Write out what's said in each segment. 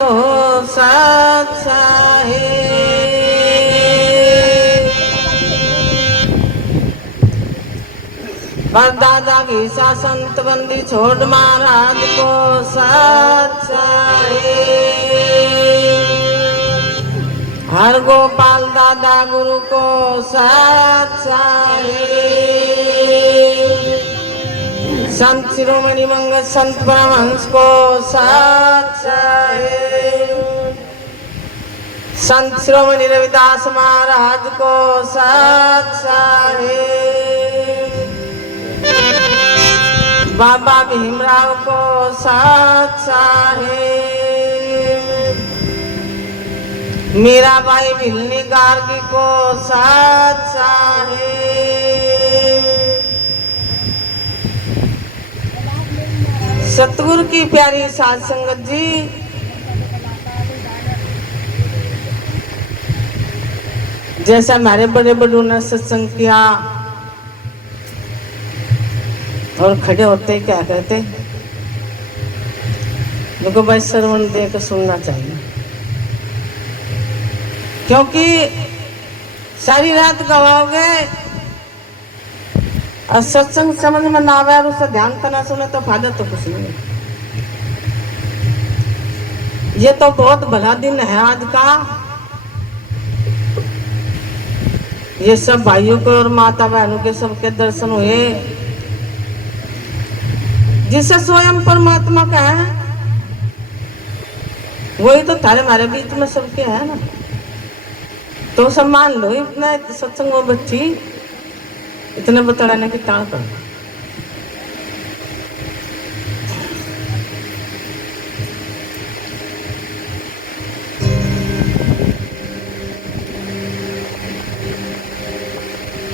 पर दादा की सा संत बंदी छोड़ महाराज को सच्चाई। हर गोपाल दादा गुरु को सच्चाई। संत शिरोमणि मंगल संत परमहंस को सच्चाई। संत शिरोमणि रविदास महाराज को सच्चाई। बाबा भीमराव को सच्चाई। मीराबाई भिलनी गार्गी को सच्चाई। सतगुरु की प्यारी साध संगत जी, जैसा हमारे बड़े बड़ों ने सत्संग किया और खड़े होते क्या कहते, मुझको भाई श्रवण देकर सुनना चाहिए, क्योंकि सारी रात गवाओगे और सत्संग समझ में ना आवे और उससे ध्यान से ना सुने तो फायदा तो कुछ नहीं। ये तो बहुत भला दिन है आज का। ये सब भाइयों को और माता बहनों के सबके दर्शन हुए, जिसे स्वयं परमात्मा का है वही तो थारे हमारे बीच में सबके है ना। तो सब मान लो, इतना सत्संग वो बच्ची इतने बताने की ताकत कर।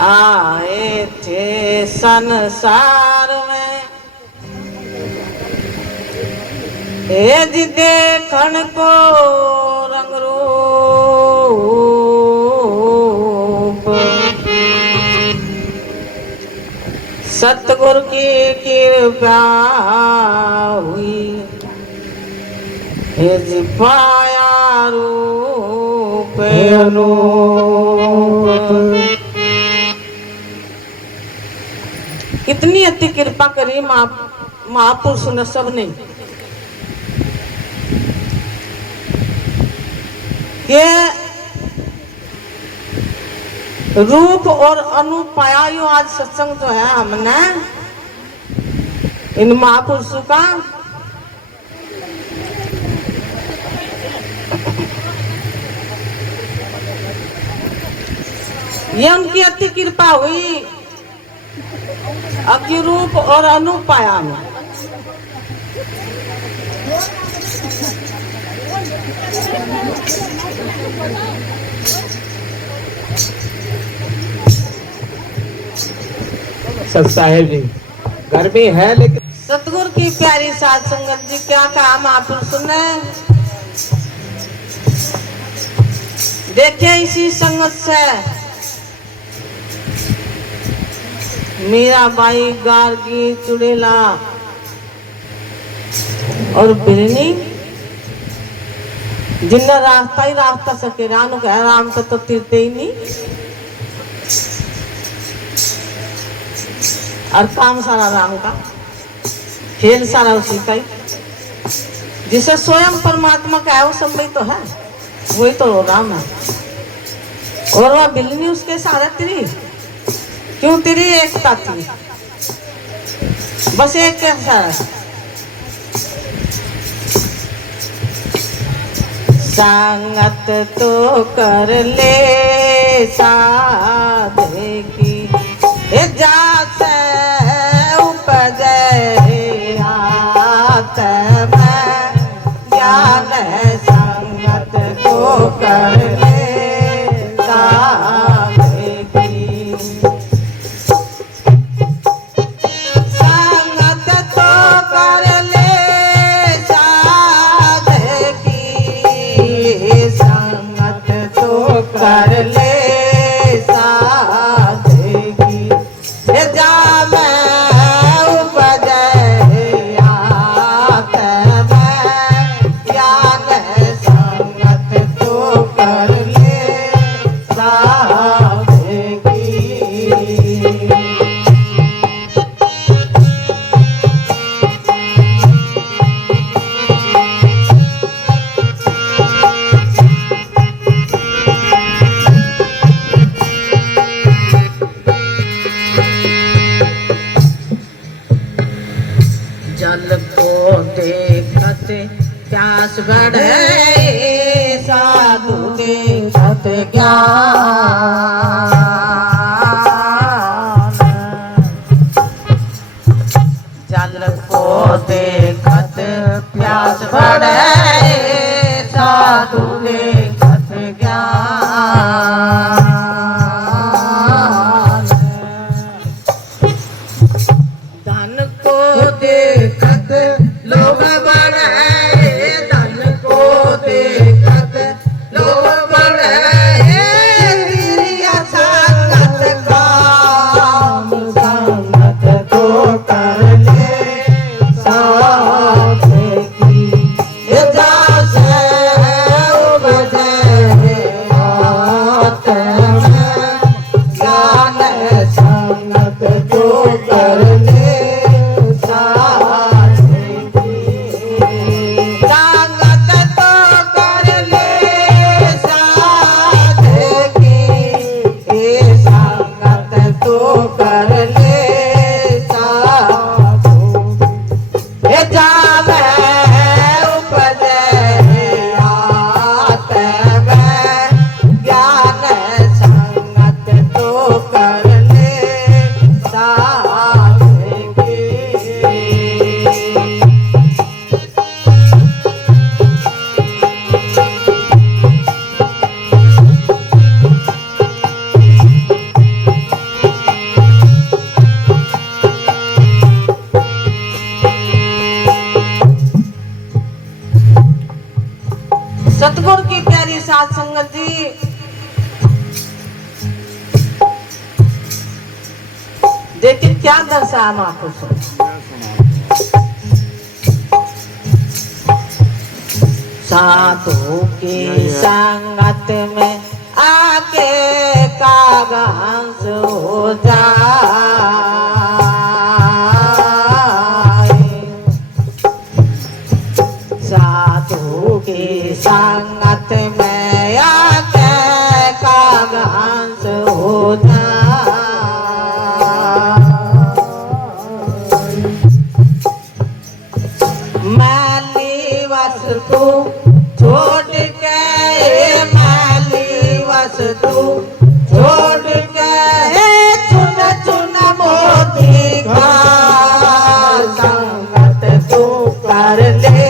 आए थे संसार में ए जी देखन को रंग रूप, सतगुरु की कृपा हुई हे जी पाया रूप अनूप। कितनी अति कृपा करी महापुरुष ने सबने, ये रूप और अनूप पाया। यो आज सत्संग जो है हमने इन महापुरुषों का, ये उनकी अति कृपा हुई, अति रूप और अनूप पाया हमें। साहेब जी गर्मी है लेकिन सतगुरु की प्यारी साध संगत जी, क्या कहा महापुरुष ने। देखिए इसी संगत से मीराबाई गार्गी चुड़ैला और बिरनी जिन्हें रास्ता ही रास्ता सके रानू कह राम तो तीरते ही नहीं, और काम सारा राम का, खेल सारा उसी का ही। जिसे स्वयं परमात्मा का है वो सब में तो है, वही तो राम है। और वह बिल्ली उसके सारे तेरी क्यों, तेरी एकता थी, बस एक कैसा संगत तो कर ले साधे की जाते उपजे हाथ में ज्ञान संगत तो कर ले साधे की। संगत तो कर ले साधे की, संगत तो कर ले बढ़े साधु देखत ज्ञान जल को देखत प्यास बढ़े साधु देखत ज्ञान धन को देखत लोभ बढ़े धन को देखत लोभ बढ़े तिरिया संगत काम संगत तो कर ले साथ की ये जासे उपजे आत्म ज्ञान संगत तो कर ले साथ की संगत तो कर ले साथ की ये संगत तो कर ले साथ ये जावे उपजे आत्म ज्ञान संगत तो कर ले साथ की सतगुरु की प्यारी साध संगत जी देखिए क्या दर्शाया महापुरुषों साधु की संगत में आके कागज हो जाए साधु की संगत में आके कागज हो जाए मैली वस्तु छोड़ के मैली वस्तु छोड़ के चुन चुन मोती का संगत तू कर ले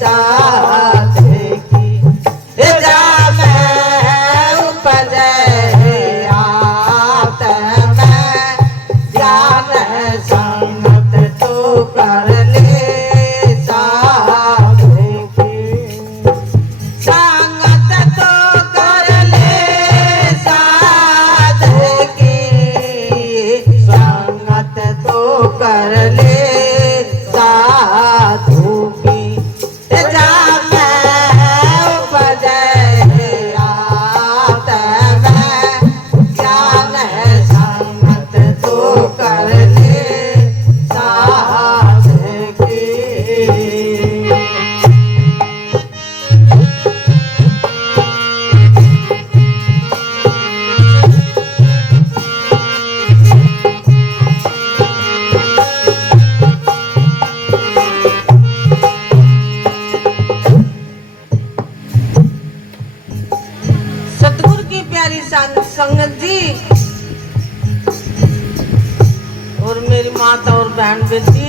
साथ की जावे उपजे आत्म ज्ञान संगत तू कर ले साथ की संगत तो कर ले साथ की संगत तो कर ले साधु की जावे उपजे आत्म ज्ञान संगत तो कर ले साथ की सतगुरु की प्यारी संगत जी और मेरी माता और बहन बेटी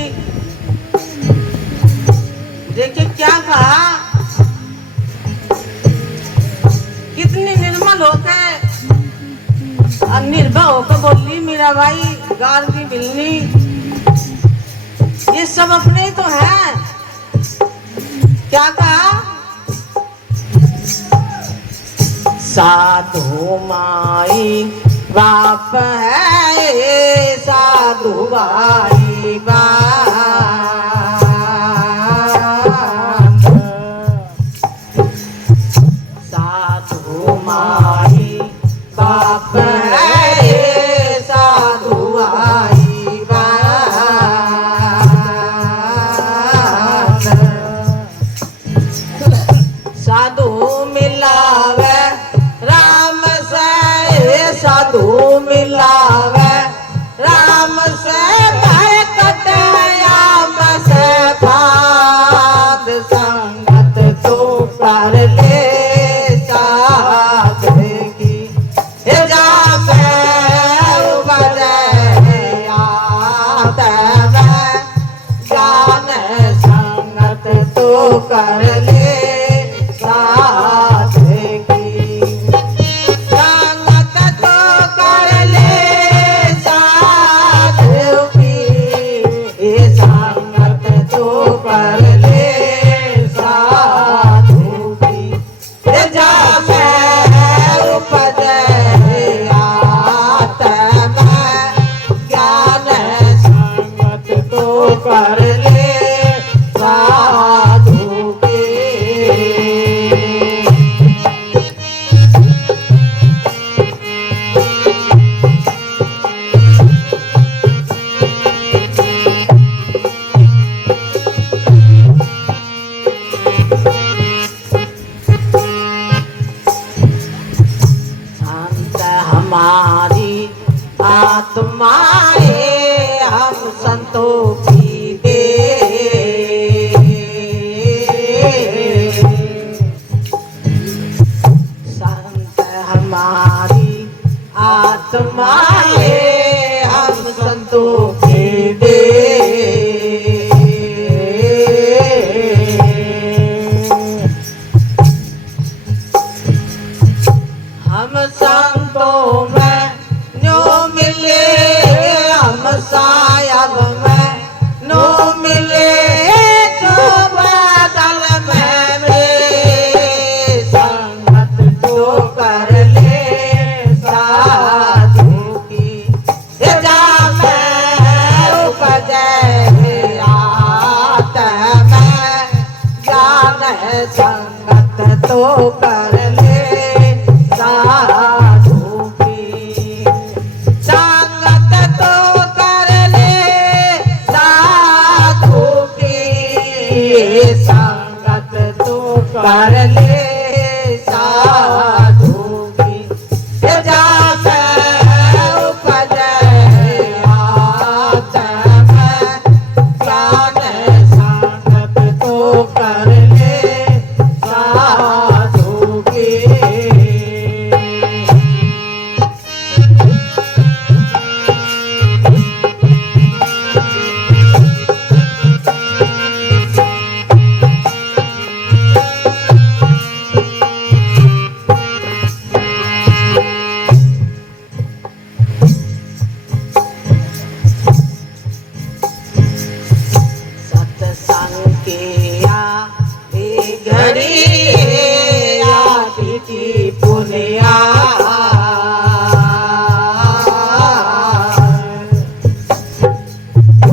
देखिए क्या कहा कितनी निर्मल होकर और निर्भय होकर बोली मीरा भाई गाल की मिलनी ये सब अपने ही तो है क्या कहा साधु माई बाप है साधु भाई बाप साधु माई बाप है साधु भाई बाप साधु मिलावे राम से साधु मिलावे राम से भयकट याम से भाग संगत तो कर ले साथ की जाते बजया ज्ञान संगत तो कर ले साथ की संगत तो कर ले साथ की संगत तो कर ले साथ की जाते कर ले साधु के शांत हमारी आत्माएं हम संतों की दे संत हमारी आत्माएं हम संतों की दे हम संतों में नो मिले हम सायब में नो मिले तो बादल में मेरे संगत तो कर ले साधु की जा मैं उपजे आत में ज्ञान संगत तो कर ले साधु की संगत तो कर ले साधु की संगत तो कर ले साधु की जाते उपजे आत में ज्ञान संगत तो कर ले साधु की सत्संग के आए घड़ी याद की पुनिया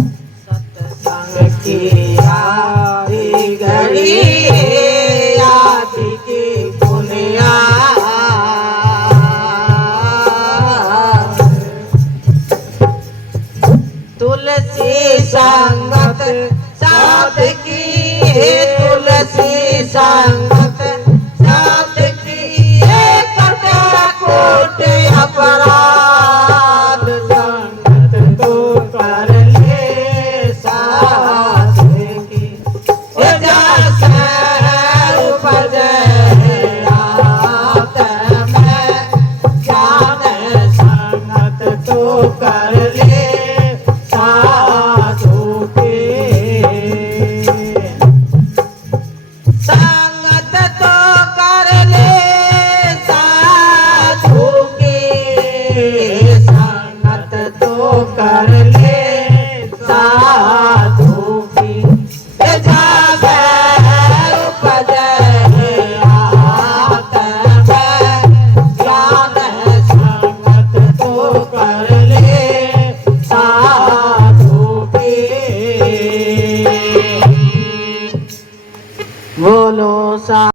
सत्संग की आए घड़ी याद की पुनिया तुलसी संग